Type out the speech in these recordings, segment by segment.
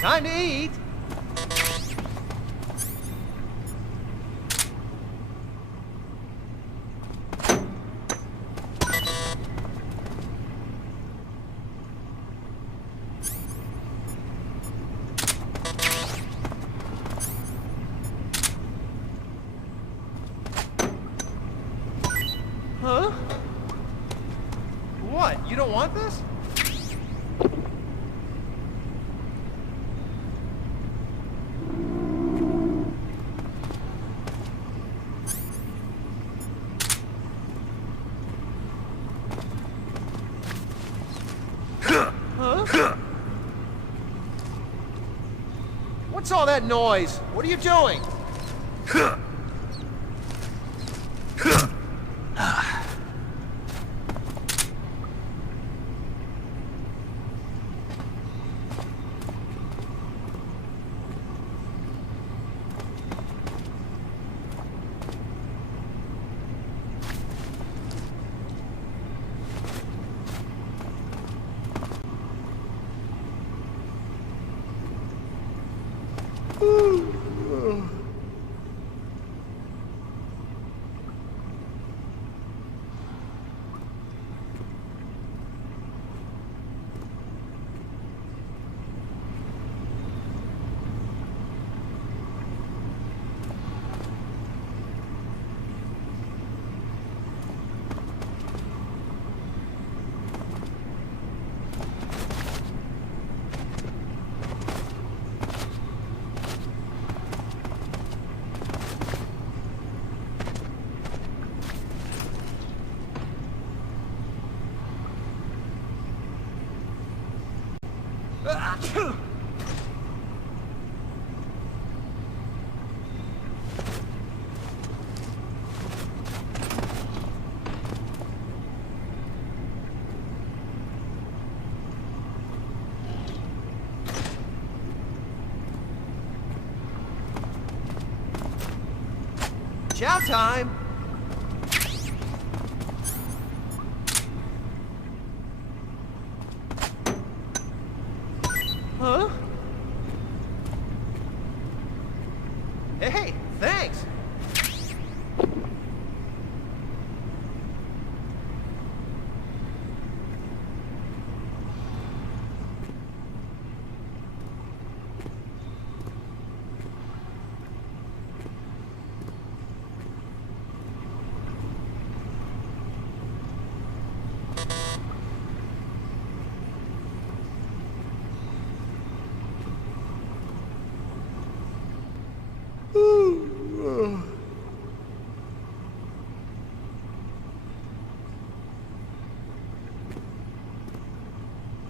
Time to eat. Huh? What? You don't want this? Huh? What's all that noise? What are you doing? Chow time! Huh? Hey, thanks!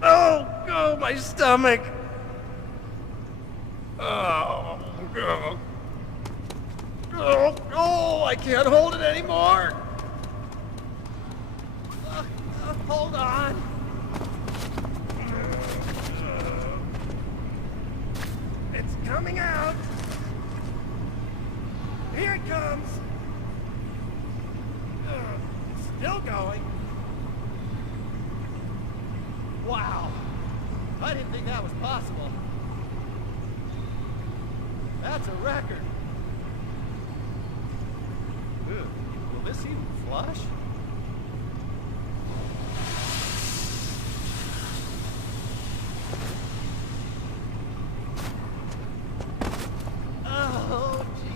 Oh, my stomach! Oh, I can't hold it anymore! Hold on! It's coming out! Here it comes! It's still going! Wow! I didn't think that was possible. That's a record. Ugh. Will this even flush? Oh, jeez.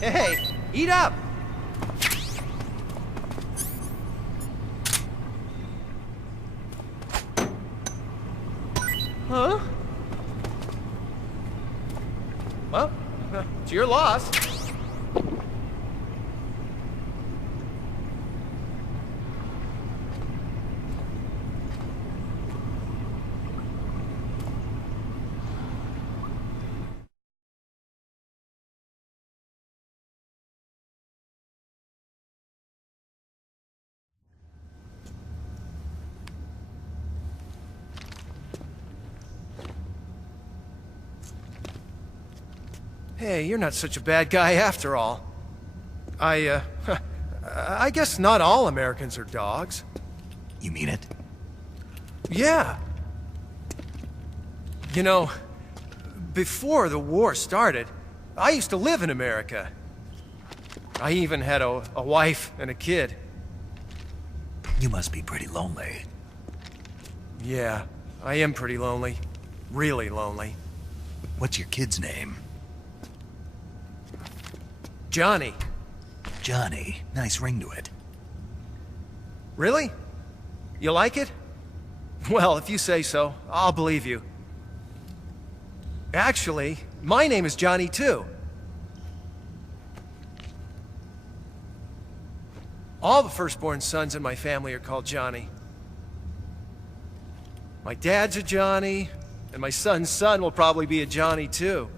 Hey, eat up! It's your loss. Hey, you're not such a bad guy after all. I guess not all Americans are dogs. You mean it? Yeah. You know, before the war started, I used to live in America. I even had a wife and a kid. You must be pretty lonely. Yeah, I am pretty lonely. Really lonely. What's your kid's name? Johnny. Johnny. Nice ring to it. Really? You like it? Well, if you say so, I'll believe you. Actually, my name is Johnny too. All the firstborn sons in my family are called Johnny. My dad's a Johnny, and my son's son will probably be a Johnny too.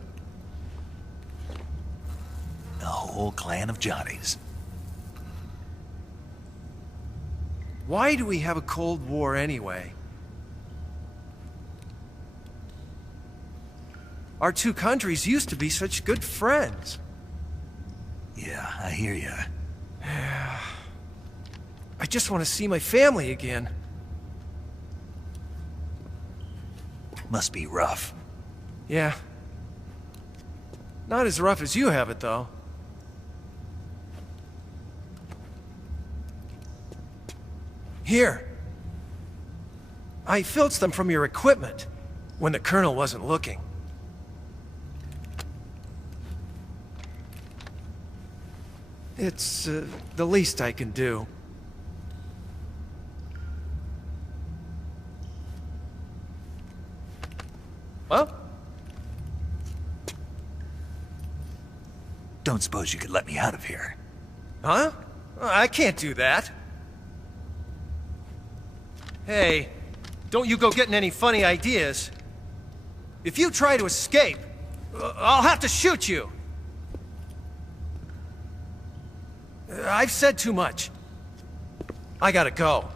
A whole clan of Johnnies. Why do we have a Cold War anyway? Our two countries used to be such good friends. Yeah, I hear ya. I just want to see my family again. Must be rough. Yeah. Not as rough as you have it, though. Here. I filched them from your equipment when the Colonel wasn't looking. It's the least I can do. Well? Don't suppose you could let me out of here? Huh? I can't do that. Hey, don't you go getting any funny ideas. If you try to escape, I'll have to shoot you. I've said too much. I gotta go.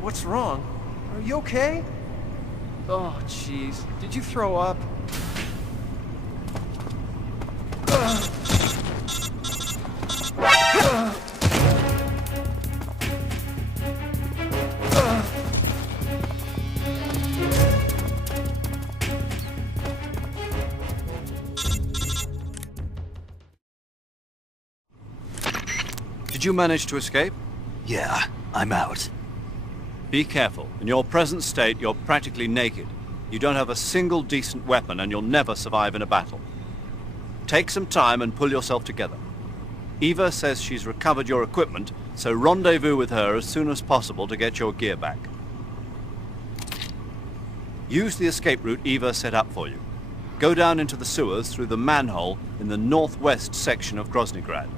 What's wrong? Are you okay? Oh, jeez. Did you throw up? Did you manage to escape? Yeah, I'm out. Be careful. In your present state, you're practically naked. You don't have a single decent weapon, and you'll never survive in a battle. Take some time and pull yourself together. Eva says she's recovered your equipment, so rendezvous with her as soon as possible to get your gear back. Use the escape route Eva set up for you. Go down into the sewers through the manhole in the northwest section of Groznygrad.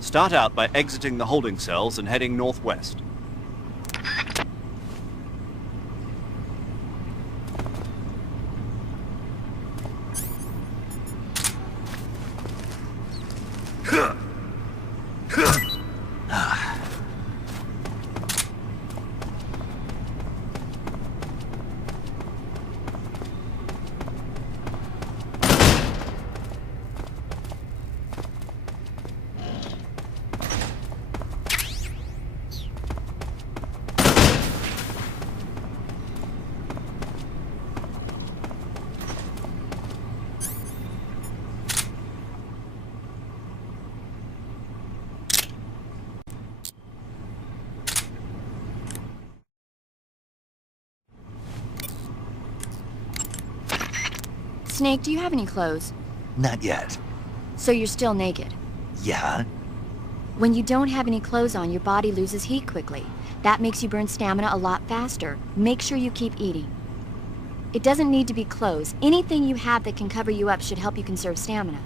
Start out by exiting the holding cells and heading northwest. Snake, do you have any clothes? Not yet. So you're still naked? Yeah? When you don't have any clothes on, your body loses heat quickly. That makes you burn stamina a lot faster. Make sure you keep eating. It doesn't need to be clothes. Anything you have that can cover you up should help you conserve stamina.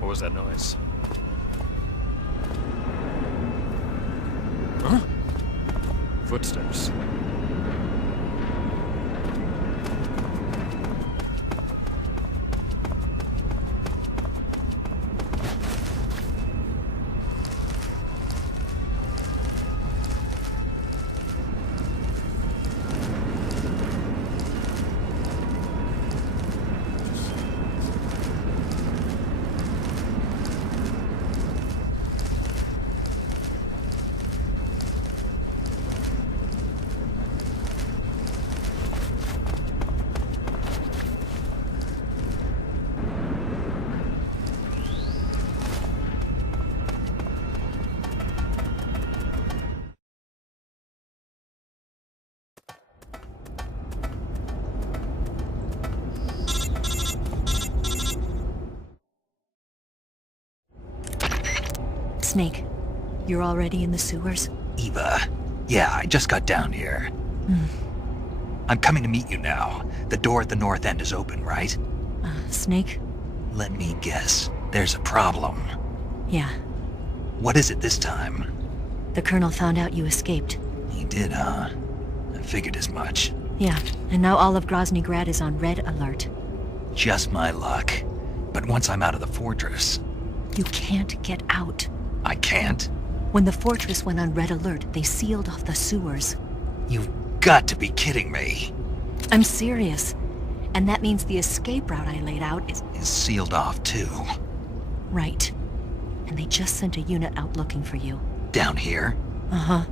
What was that noise? Huh? Footsteps. Snake, you're already in the sewers? Eva. Yeah, I just got down here. I'm coming to meet you now. The door at the north end is open, right? Snake? Let me guess. There's a problem. Yeah. What is it this time? The Colonel found out you escaped. He did, huh? Figured as much. Yeah, and now all of Grozny Grad is on red alert. Just my luck. But once I'm out of the fortress... You can't get out. I can't? When the fortress went on red alert, they sealed off the sewers. You've got to be kidding me. I'm serious. And that means the escape route I laid out is... Is sealed off too. Right. And they just sent a unit out looking for you. Down here? Uh-huh.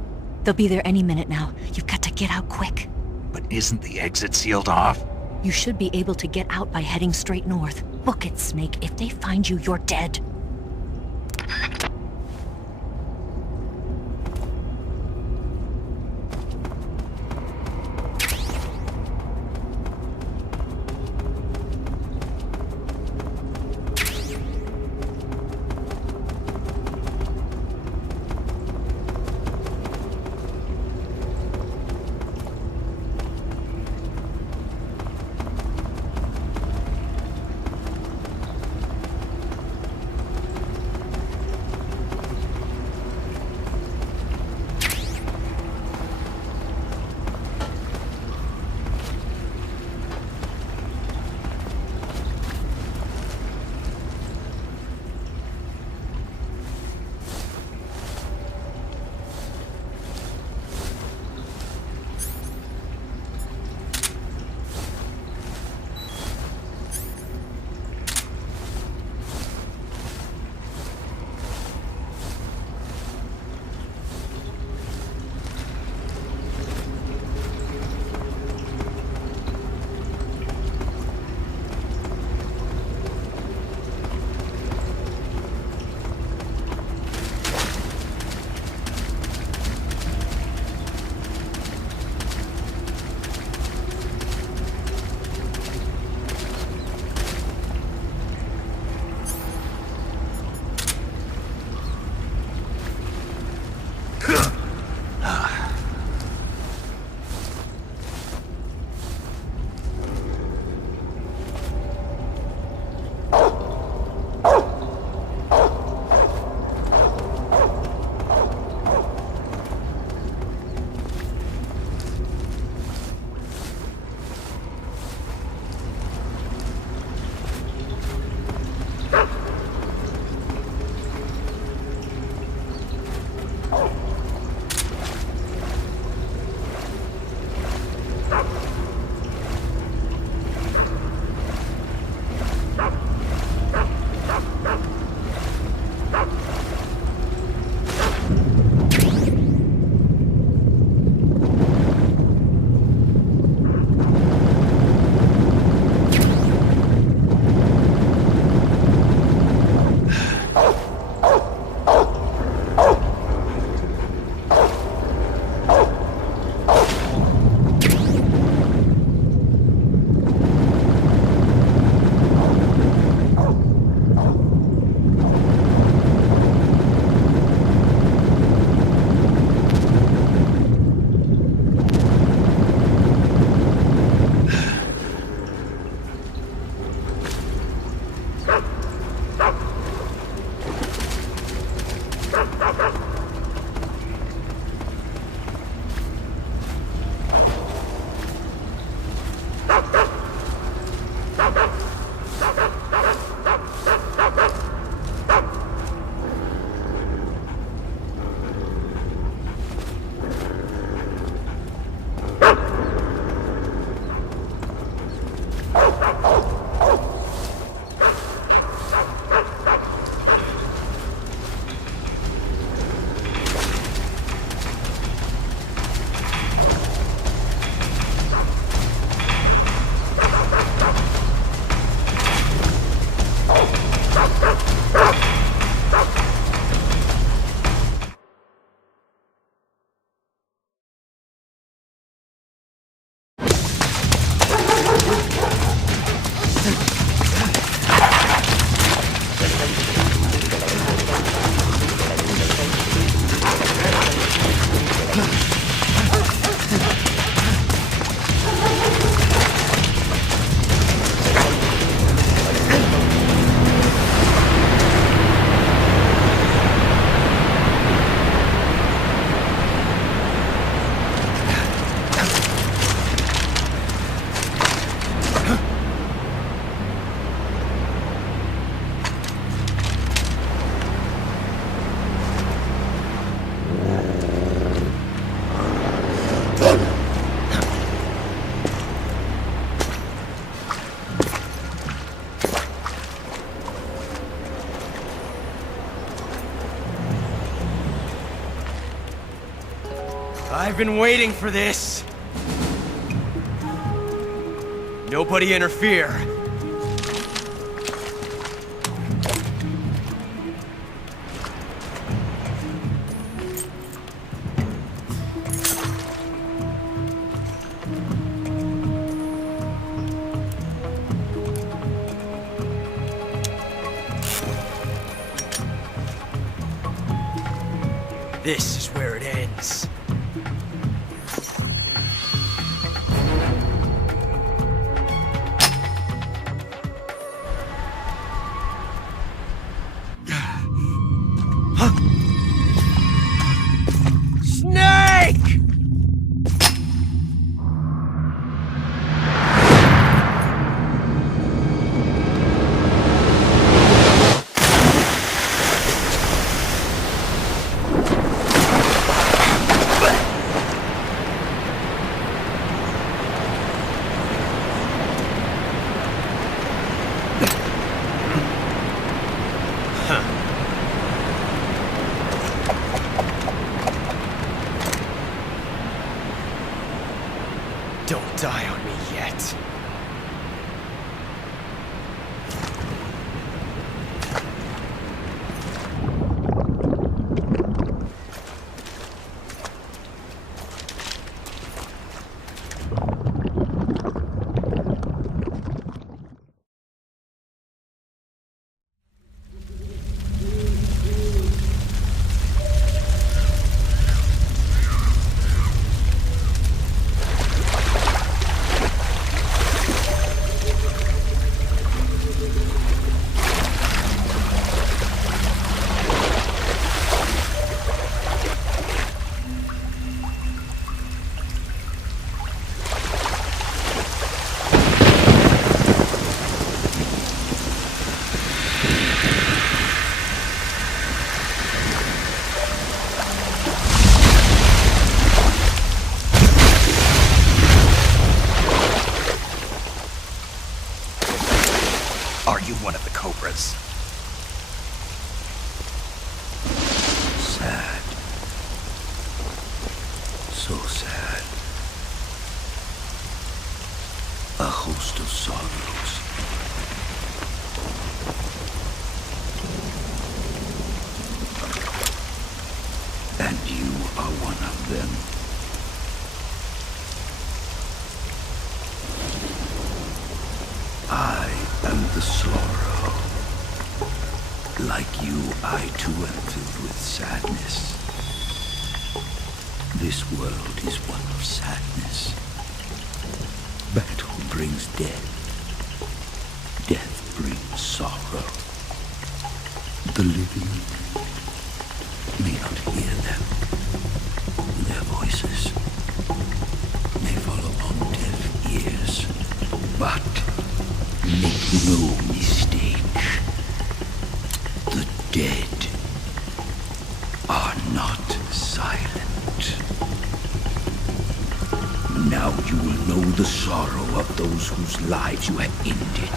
They'll be there any minute now. You've got to get out quick. But isn't the exit sealed off? You should be able to get out by heading straight north. Book it, Snake. If they find you, you're dead. I've been waiting for this. Nobody interfere. This is where it ends. Snake! Don't die on me yet. Are you one of the Cobras? Sad. So sad. A host of sorrows. And you are one of them. I am the sorrow. Like you, I too am filled with sadness. This world is one of sadness. Battle brings death. Death brings sorrow. The living may not hear them. Their voices may fall upon deaf ears. But make no mistake. The dead are not silent. Now you will know the sorrow of those whose lives you have ended.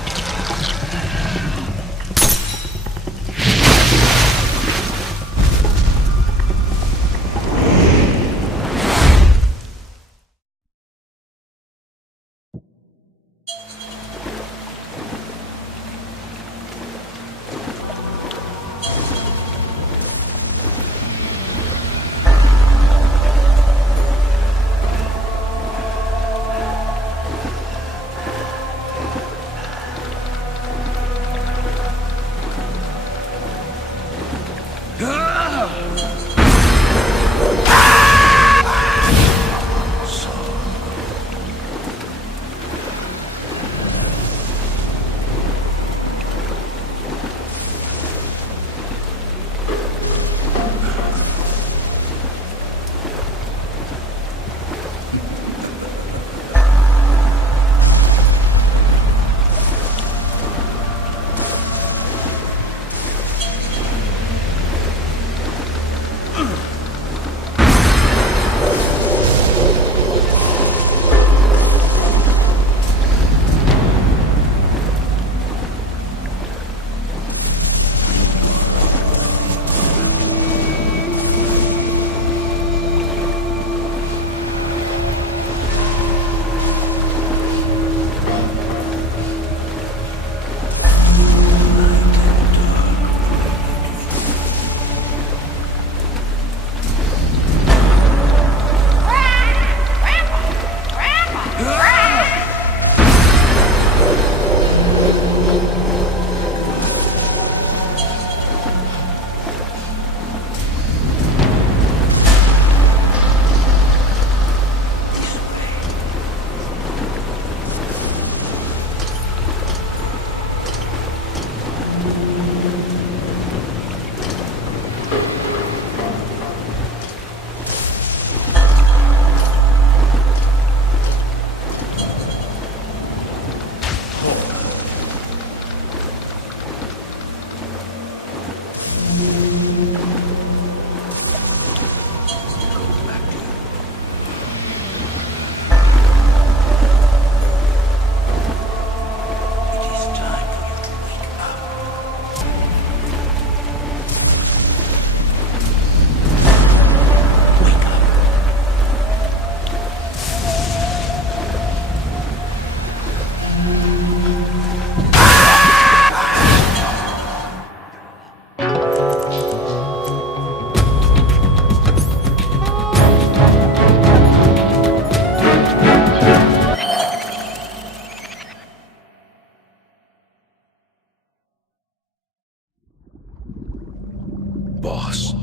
Boss,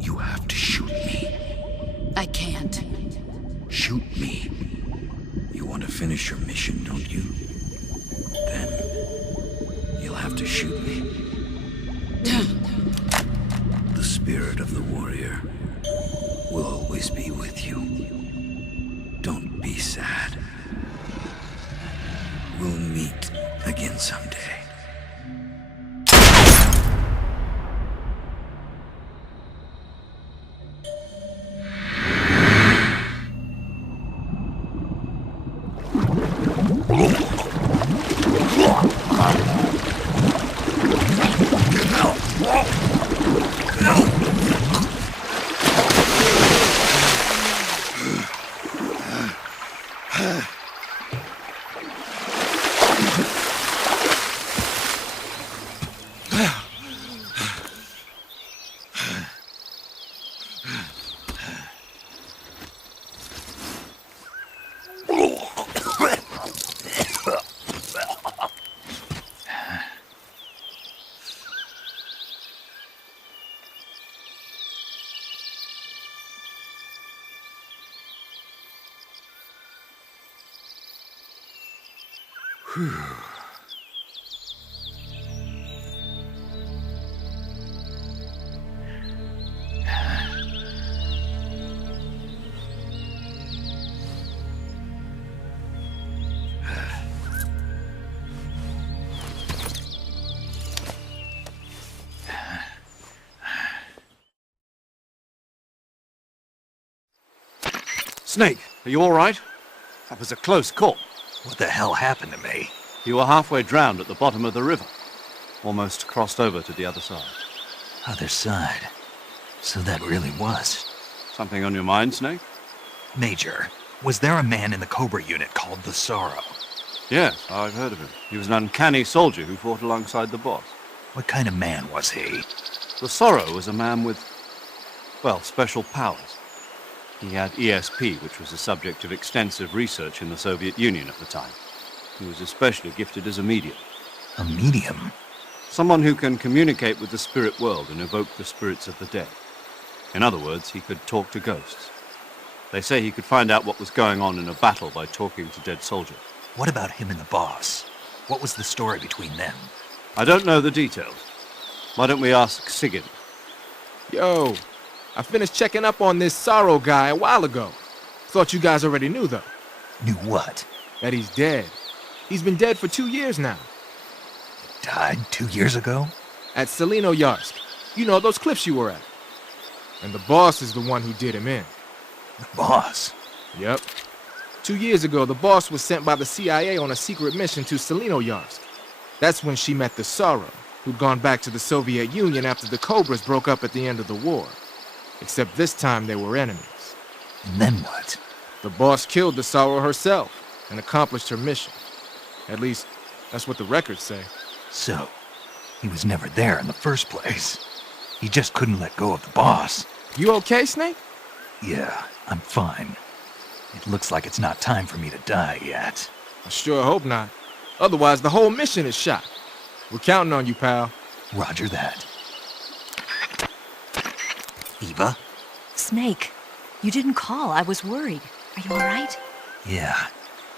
you have to shoot me. I can't. Shoot me. You want to finish your mission, don't you? Then you'll have to shoot me. The spirit of the warrior will always be with you. Don't be sad. We'll meet again someday. Snake, are you all right? That was a close call. What the hell happened to me? You were halfway drowned at the bottom of the river. Almost crossed over to the other side. Other side. So that really was. Something on your mind, Snake? Major, was there a man in the Cobra unit called the Sorrow? Yes, I've heard of him. He was an uncanny soldier who fought alongside the boss. What kind of man was he? The Sorrow was a man with, well, special powers. He had ESP, which was the subject of extensive research in the Soviet Union at the time. He was especially gifted as a medium. A medium? Someone who can communicate with the spirit world and evoke the spirits of the dead. In other words, he could talk to ghosts. They say he could find out what was going on in a battle by talking to dead soldiers. What about him and the boss? What was the story between them? I don't know the details. Why don't we ask Sigurd? Yo, I finished checking up on this Sorrow guy a while ago. Thought you guys already knew, though. Knew what? That he's dead. He's been dead for 2 years now. Died 2 years ago? At Selino-Yarsk. You know, those cliffs you were at. And the boss is the one who did him in. The boss? Yep. 2 years ago, the boss was sent by the CIA on a secret mission to Selino-Yarsk. That's when she met the Sorrow, who'd gone back to the Soviet Union after the Cobras broke up at the end of the war. Except this time they were enemies. And then what? The boss killed the Sorrow herself and accomplished her mission. At least, that's what the records say. So, he was never there in the first place. He just couldn't let go of the boss. You okay, Snake? Yeah, I'm fine. It looks like it's not time for me to die yet. I sure hope not. Otherwise, the whole mission is shot. We're counting on you, pal. Roger that. Eva? Snake, you didn't call. I was worried. Are you all right? Yeah,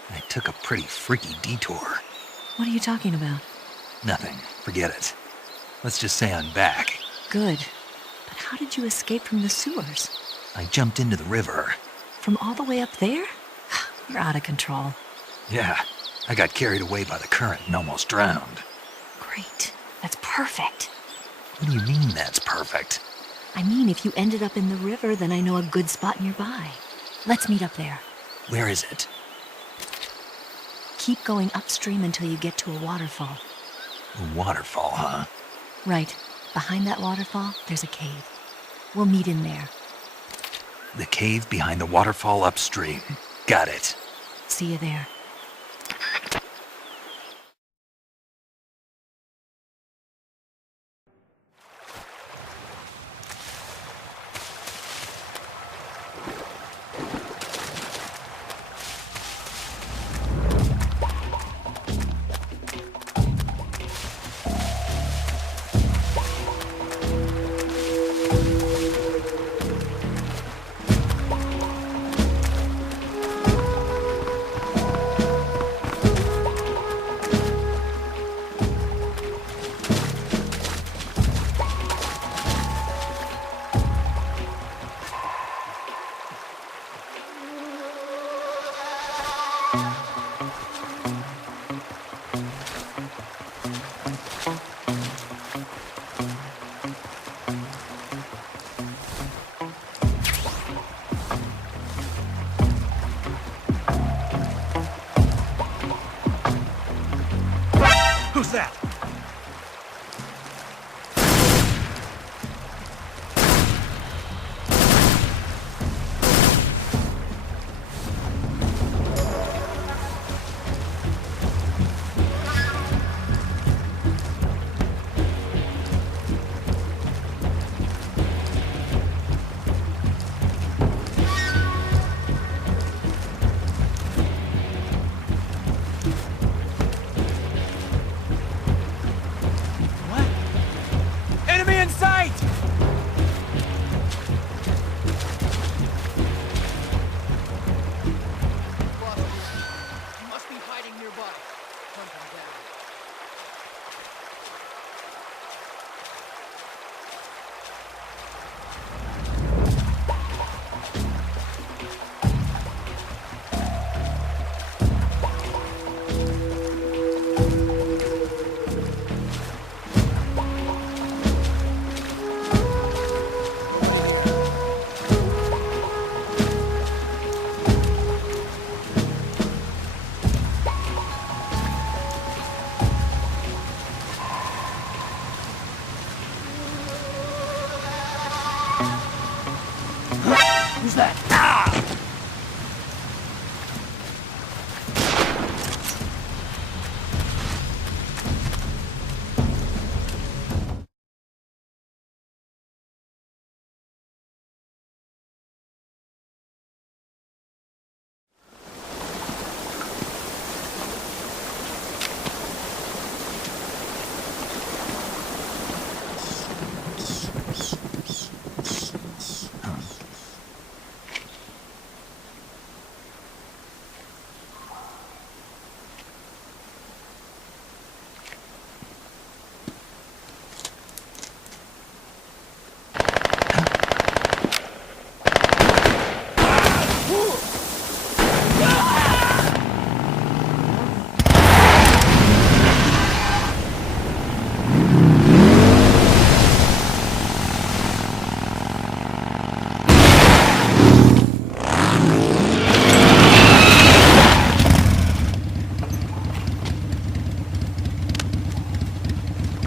I took a pretty freaky detour. What are you talking about? Nothing. Forget it. Let's just say I'm back. Good. But how did you escape from the sewers? I jumped into the river. From all the way up there? You're out of control. Yeah, I got carried away by the current and almost drowned. Great. That's perfect. What do you mean that's perfect? I mean, if you ended up in the river, then I know a good spot nearby. Let's meet up there. Where is it? Keep going upstream until you get to a waterfall. A waterfall, huh? Right. Behind that waterfall, there's a cave. We'll meet in there. The cave behind the waterfall upstream. Got it. See you there. that? Ah!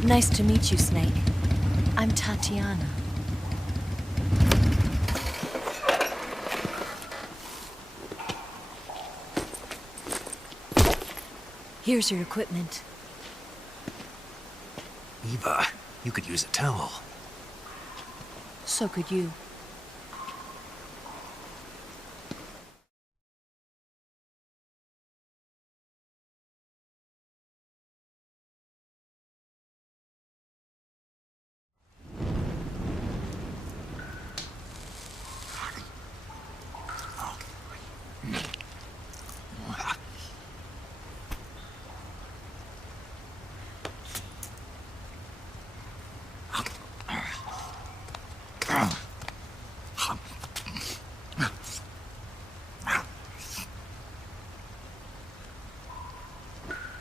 Nice to meet you, Snake. I'm Tatiana. Here's your equipment. Eva, you could use a towel. So could you.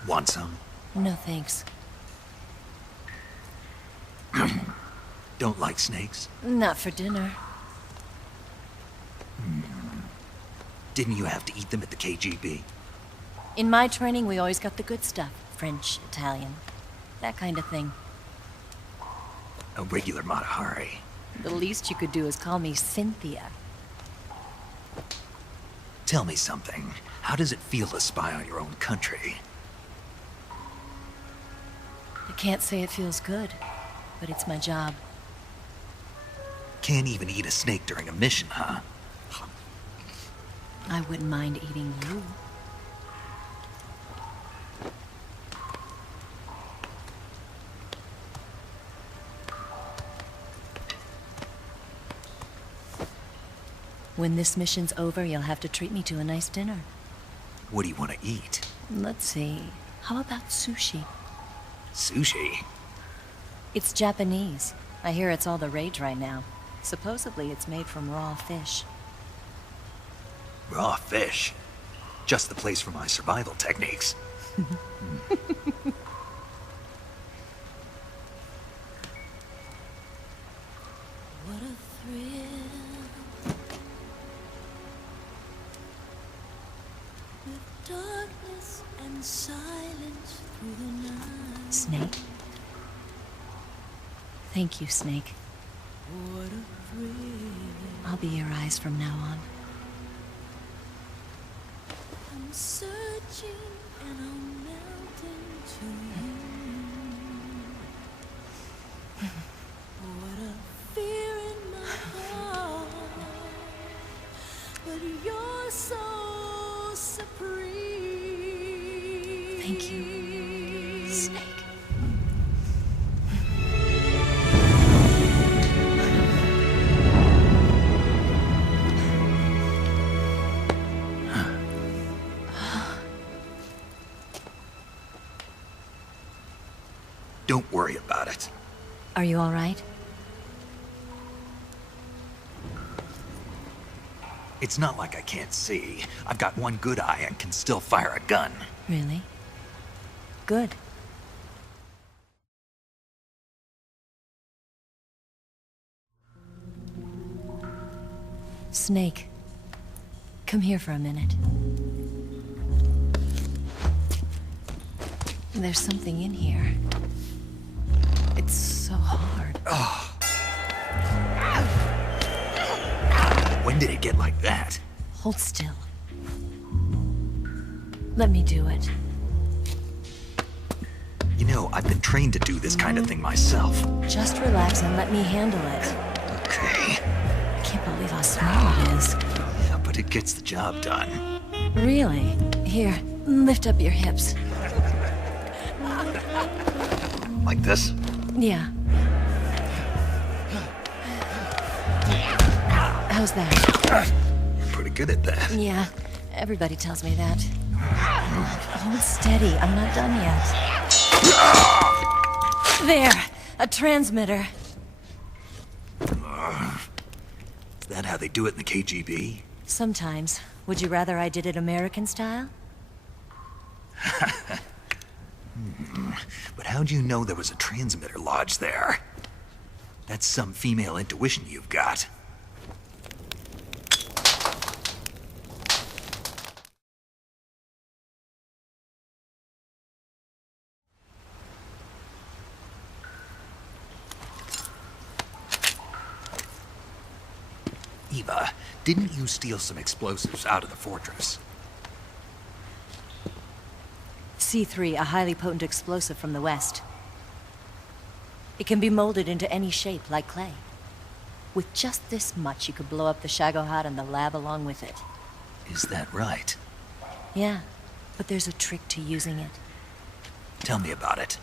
Want some? No thanks. Don't like snakes? Not for dinner. Didn't you have to eat them at the KGB? In my training, we always got the good stuff. French, Italian, that kind of thing. A regular Matahari. The least you could do is call me Cynthia. Tell me something. How does it feel to spy on your own country? I can't say it feels good, but it's my job. Can't even eat a snake during a mission, huh? I wouldn't mind eating you. When this mission's over, you'll have to treat me to a nice dinner. What do you want to eat? Let's see. How about sushi? Sushi? It's Japanese. I hear it's all the rage right now. Supposedly it's made from raw fish. Raw fish? Just the place for my survival techniques. What a thrill. With darkness and silence through the night. Snake? Thank you, Snake. What a thrill. I'll be your eyes from now on. I'm searching and I'm melting to you. What a fear in my heart. But you're so supreme. Thank you, Snake. Don't worry about it. Are you all right? It's not like I can't see. I've got one good eye and can still fire a gun. Really? Good. Snake, come here for a minute. There's something in here. It's so hard. When When did it get like that? Hold still. Let me do it. You know, I've been trained to do this kind of thing myself. Just relax and let me handle it. Okay. I can't believe how small it is. Yeah, but it gets the job done. Really? Here, lift up your hips. Like this? Yeah. How's that? Pretty good at that. Yeah, everybody tells me that. Hold steady, I'm not done yet. There! A transmitter. Is that how they do it in the KGB? Sometimes. Would you rather I did it American style? But how'd you know there was a transmitter lodged there? That's some female intuition you've got. Eva, didn't you steal some explosives out of the fortress? C3, a highly potent explosive from the west. It can be molded into any shape, like clay. With just this much, you could blow up the Shagohod and the lab along with it. Is that right? Yeah, but there's a trick to using it. Tell me about it.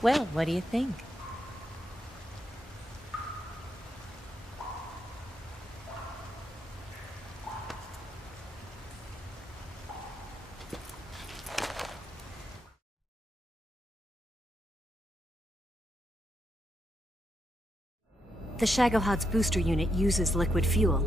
Well, what do you think? The Shagohod's booster unit uses liquid fuel.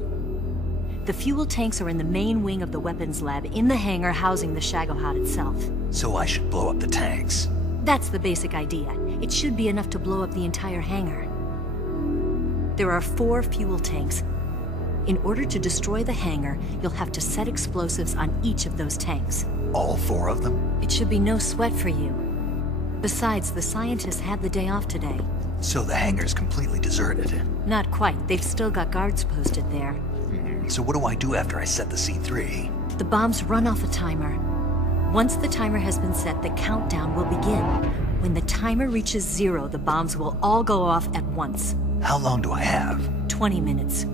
The fuel tanks are in the main wing of the weapons lab in the hangar housing the Shagohod itself. So I should blow up the tanks. That's the basic idea. It should be enough to blow up the entire hangar. There are 4 fuel tanks. In order to destroy the hangar, you'll have to set explosives on each of those tanks. All 4 of them? It should be no sweat for you. Besides, the scientists had the day off today. So the hangar's completely deserted. Not quite. They've still got guards posted there. So what do I do after I set the C3? The bombs run off a timer. Once the timer has been set, the countdown will begin. When the timer reaches 0, the bombs will all go off at once. How long do I have? 20 minutes.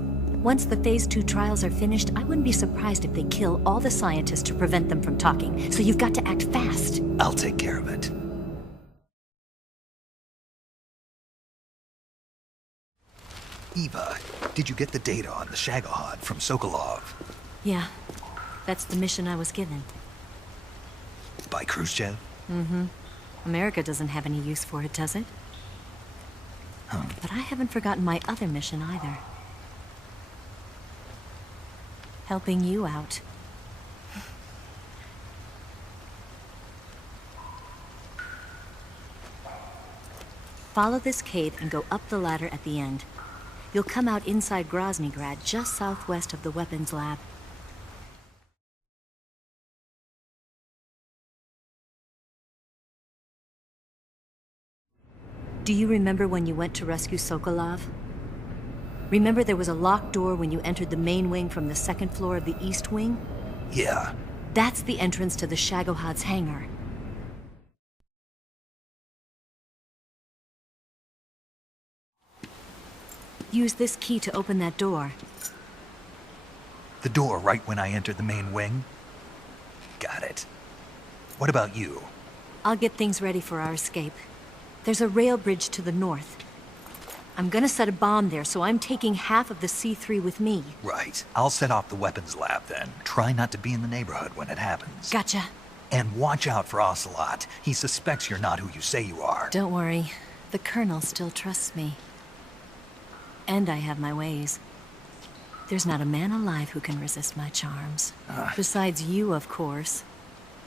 Once the Phase 2 trials are finished, I wouldn't be surprised if they kill all the scientists to prevent them from talking. So you've got to act fast. I'll take care of it. Eva, did you get the data on the Shagohod from Sokolov? Yeah, that's the mission I was given. By Khrushchev? Mm-hmm. America doesn't have any use for it, does it? But I haven't forgotten my other mission either. Helping you out. Follow this cave and go up the ladder at the end. You'll come out inside Groznygrad, just southwest of the weapons lab. Do you remember when you went to rescue Sokolov? Remember there was a locked door when you entered the main wing from the 2nd floor of the east wing? Yeah. That's the entrance to the Shagohod's hangar. Use this key to open that door. The door right when I entered the main wing? Got it. What about you? I'll get things ready for our escape. There's a rail bridge to the north. I'm gonna set a bomb there, so I'm taking half of the C3 with me. Right. I'll set off the weapons lab then. Try not to be in the neighborhood when it happens. Gotcha. And watch out for Ocelot. He suspects you're not who you say you are. Don't worry. The Colonel still trusts me. And I have my ways. There's not a man alive who can resist my charms. Besides you, of course.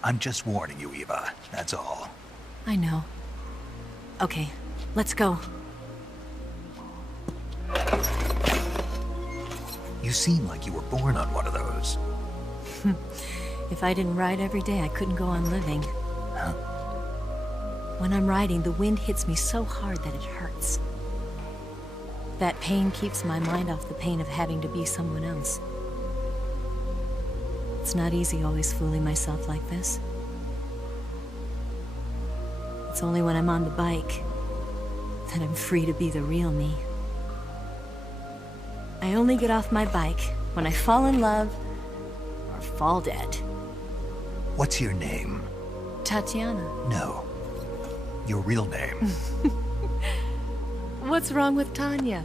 I'm just warning you, Eva. That's all. I know. Okay, let's go. You seem like you were born on one of those. If I didn't ride every day, I couldn't go on living. When I'm riding, the wind hits me so hard that it hurts. That pain keeps my mind off the pain of having to be someone else. It's not easy always fooling myself like this. It's only when I'm on the bike that I'm free to be the real me. I only get off my bike when I fall in love or fall dead. What's your name? Tatiana. No. Your real name. What's wrong with Tanya?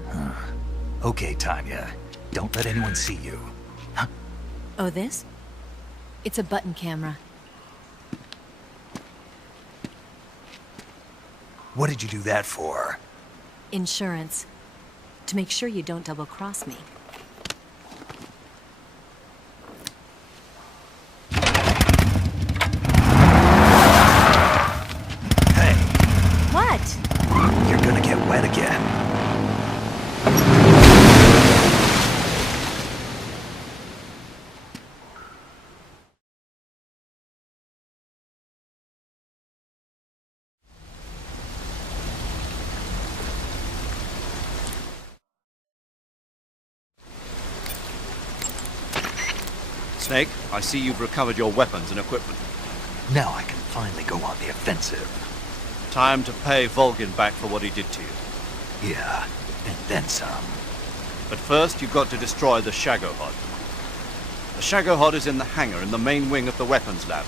Okay, Tanya. Don't let anyone see you. Huh? Oh, this? It's a button camera. What did you do that for? Insurance. To make sure you don't double-cross me. Hey, What? you're gonna get wet again. Snake, I see you've recovered your weapons and equipment. Now I can finally go on the offensive. Time to pay Volgin back for what he did to you. Yeah, and then some. But first, you've got to destroy the Shagohod. The Shagohod is in the hangar in the main wing of the weapons lab.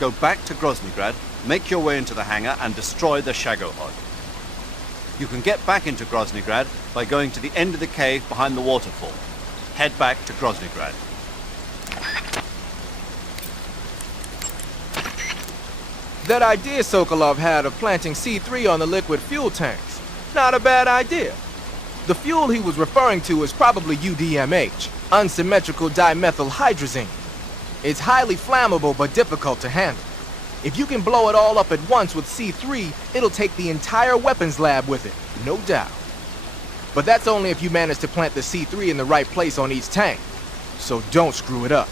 Go back to Groznygrad, make your way into the hangar, and destroy the Shagohod. You can get back into Groznygrad by going to the end of the cave behind the waterfall. Head back to Groznygrad. That idea Sokolov had of planting C3 on the liquid fuel tanks. Not a bad idea. The fuel he was referring to is probably UDMH, unsymmetrical dimethyl hydrazine. It's highly flammable but difficult to handle. If you can blow it all up at once with C3, it'll take the entire weapons lab with it, no doubt. But that's only if you manage to plant the C3 in the right place on each tank. So don't screw it up.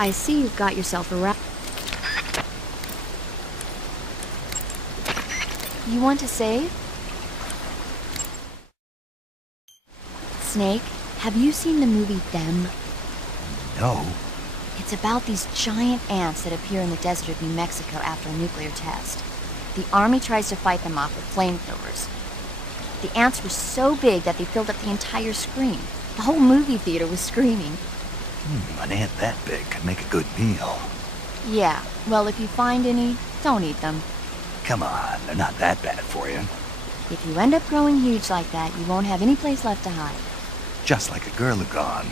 I see you've got yourself a wrap. You want to save? Snake, have you seen the movie Them? No. It's about these giant ants that appear in the desert of New Mexico after a nuclear test. The army tries to fight them off with flamethrowers. The ants were so big that they filled up the entire screen. The whole movie theater was screaming. An ant that big could make a good meal. Yeah, well, if you find any, don't eat them. Come on, they're not that bad for you. If you end up growing huge like that, you won't have any place left to hide. Just like a Gurlagon.